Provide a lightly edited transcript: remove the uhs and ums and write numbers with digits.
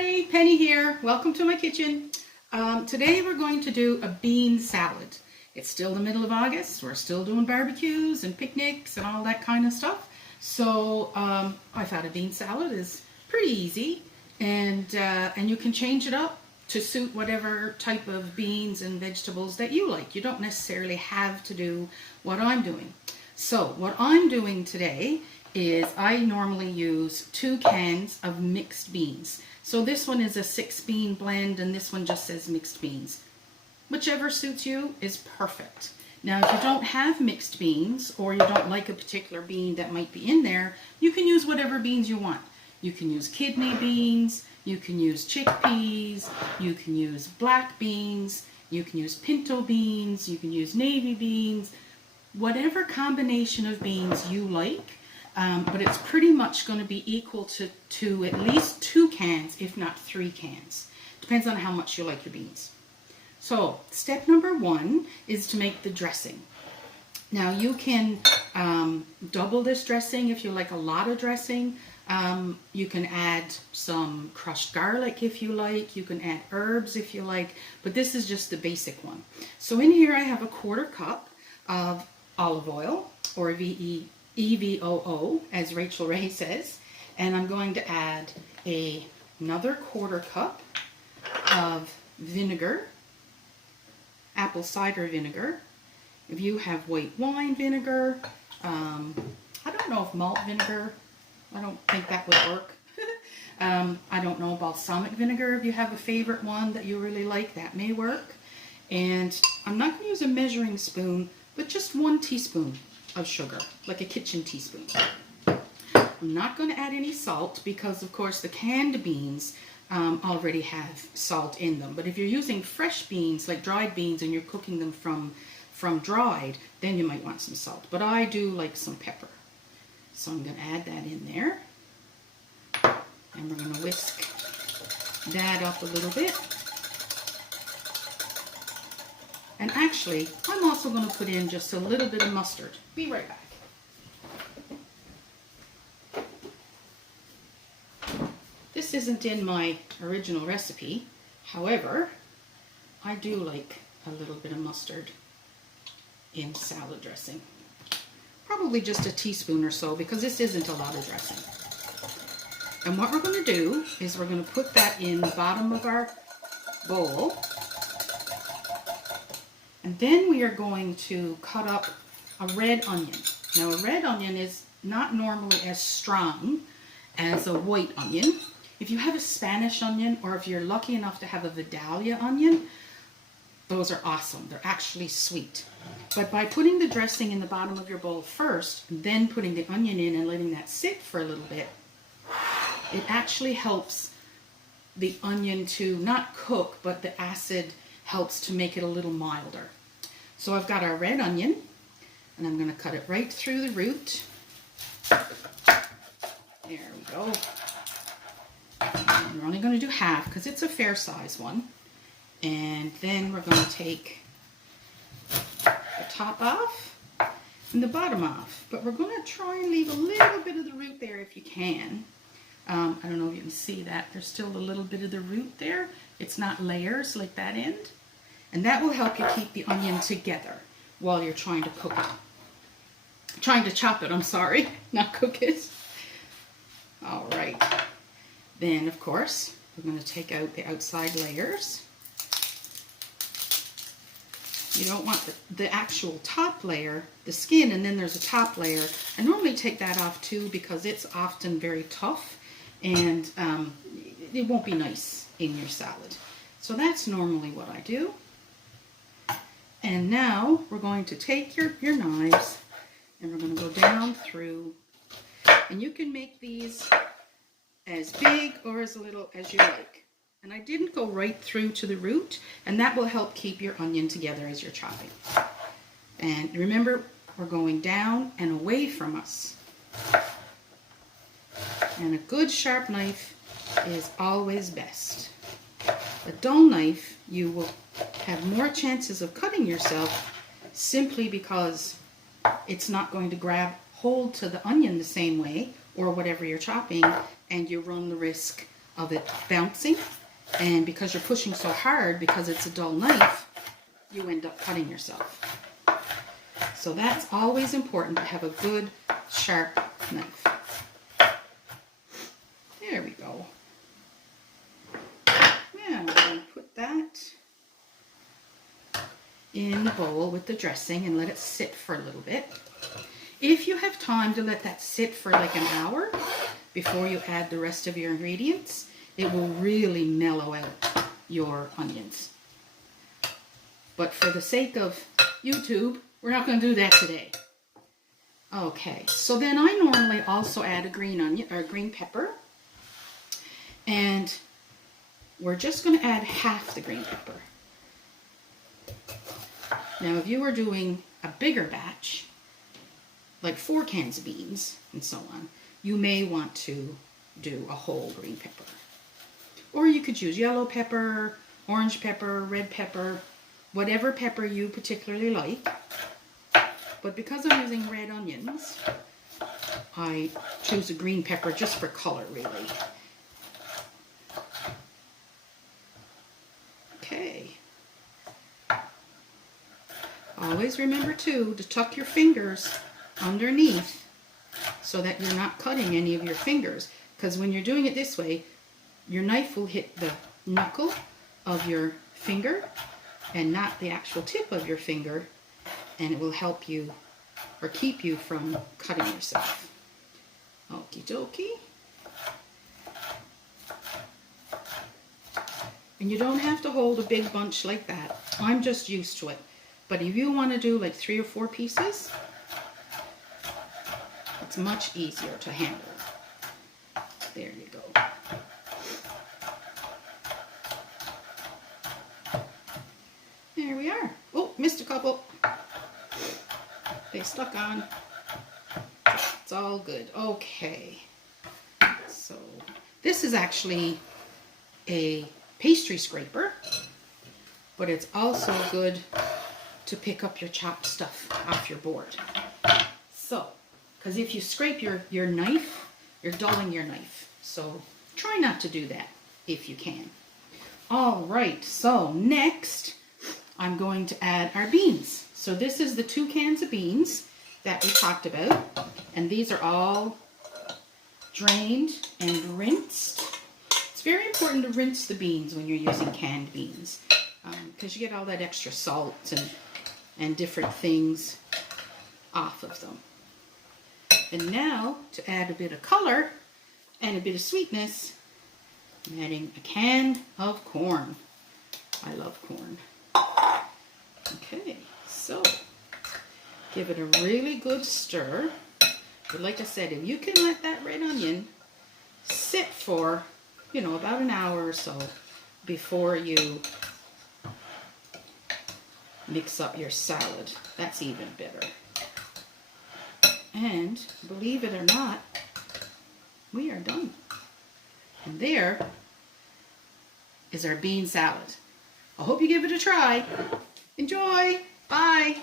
everybody, Penny here. Welcome to my kitchen. Today we're going to do a bean salad. It's still the middle of August. We're still doing barbecues and picnics and all that kind of stuff. So I thought a bean salad is pretty easy, and you can change it up to suit whatever type of beans and vegetables that you like. You don't necessarily have to do what I'm doing. So what I'm doing today is I normally use 2 cans of mixed beans. So this one is a 6-bean blend and this one just says mixed beans. Whichever suits you is perfect. Now if you don't have mixed beans or you don't like a particular bean that might be in there, you can use whatever beans you want. You can use kidney beans, you can use chickpeas, you can use black beans, you can use pinto beans, you can use navy beans, whatever combination of beans you like. But it's pretty much going to be equal to at least 2 cans, if not 3 cans. Depends on how much you like your beans. So step number 1 is to make the dressing. Now you can double this dressing if you like a lot of dressing. You can add some crushed garlic if you like. You can add herbs if you like. But this is just the basic one. So in here I have a 1/4 cup of olive oil, or EVOO, as Rachel Ray says, and I'm going to add another 1/4 cup of vinegar, apple cider vinegar. If you have white wine vinegar, I don't know if malt vinegar, I don't think that would work. I don't know, balsamic vinegar, if you have a favorite one that you really like, that may work. And I'm not going to use a measuring spoon, but just 1 teaspoon of sugar, like a kitchen teaspoon. I'm not going to add any salt because of course the canned beans already have salt in them. But if you're using fresh beans, like dried beans, and you're cooking them from dried, then you might want some salt. But I do like some pepper. So I'm going to add that in there. And we're going to whisk that up a little bit. And actually, I'm also going to put in just a little bit of mustard. Be right back. This isn't in my original recipe. However, I do like a little bit of mustard in salad dressing. Probably just a teaspoon or so, because this isn't a lot of dressing. And what we're going to do is we're going to put that in the bottom of our bowl. And then we are going to cut up a red onion. Now a red onion is not normally as strong as a white onion. If you have a Spanish onion, or if you're lucky enough to have a Vidalia onion, those are awesome. They're actually sweet. But by putting the dressing in the bottom of your bowl first, then putting the onion in and letting that sit for a little bit, it actually helps the onion to not cook, but the acid helps to make it a little milder. So I've got our red onion, and I'm going to cut it right through the root. There we go. And we're only going to do half because it's a fair size one. And then we're going to take the top off and the bottom off. But we're going to try and leave a little bit of the root there if you can. I don't know if you can see that. There's still a little bit of the root there. It's not layers like that end. And that will help you keep the onion together while you're trying to cook it. Trying to chop it, I'm sorry, not cook it. All right. Then, of course, we're going to take out the outside layers. You don't want the actual top layer, the skin, and then there's a top layer. I normally take that off too because it's often very tough and it won't be nice in your salad. So that's normally what I do. And now we're going to take your knives and we're going to go down through, and you can make these as big or as little as you like. And I didn't go right through to the root, and that will help keep your onion together as you're chopping. And remember, we're going down and away from us. And a good sharp knife is always best. A dull knife, you will have more chances of cutting yourself simply because it's not going to grab hold to the onion the same way, or whatever you're chopping, and you run the risk of it bouncing. And because you're pushing so hard, because it's a dull knife, you end up cutting yourself. So that's always important, to have a good, sharp knife. There we go. Yeah, we're going to put that in the bowl with the dressing and let it sit for a little bit. If you have time to let that sit for like an hour before you add the rest of your ingredients, it will really mellow out your onions. But for the sake of YouTube, we're not going to do that today. Okay, so then I normally also add a green onion or green pepper, and we're just going to add half the green pepper. Now, if you were doing a bigger batch, like 4 cans of beans and so on, you may want to do a whole green pepper. Or you could use yellow pepper, orange pepper, red pepper, whatever pepper you particularly like. But because I'm using red onions, I choose a green pepper just for color, really. Okay. Always remember, too, to tuck your fingers underneath so that you're not cutting any of your fingers. Because when you're doing it this way, your knife will hit the knuckle of your finger and not the actual tip of your finger, and it will help you or keep you from cutting yourself. Okie dokie. And you don't have to hold a big bunch like that. I'm just used to it. But if you want to do like 3 or 4 pieces, it's much easier to handle. There you go. There we are. Oh, missed a couple. They stuck on. It's all good. Okay. So this is actually a pastry scraper, but it's also good to pick up your chopped stuff off your board. So, because if you scrape your knife, you're dulling your knife. So try not to do that if you can. All right, so next I'm going to add our beans. So this is the 2 cans of beans that we talked about, and these are all drained and rinsed. It's very important to rinse the beans when you're using canned beans, because you get all that extra salt and different things off of them. And now, to add a bit of color and a bit of sweetness, I'm adding a can of corn. I love corn. Okay, so give it a really good stir. But like I said, if you can let that red onion sit for, about an hour or so before you mix up your salad, that's even better. And believe it or not, we are done. And there is our bean salad. I hope you give it a try. Enjoy. Bye.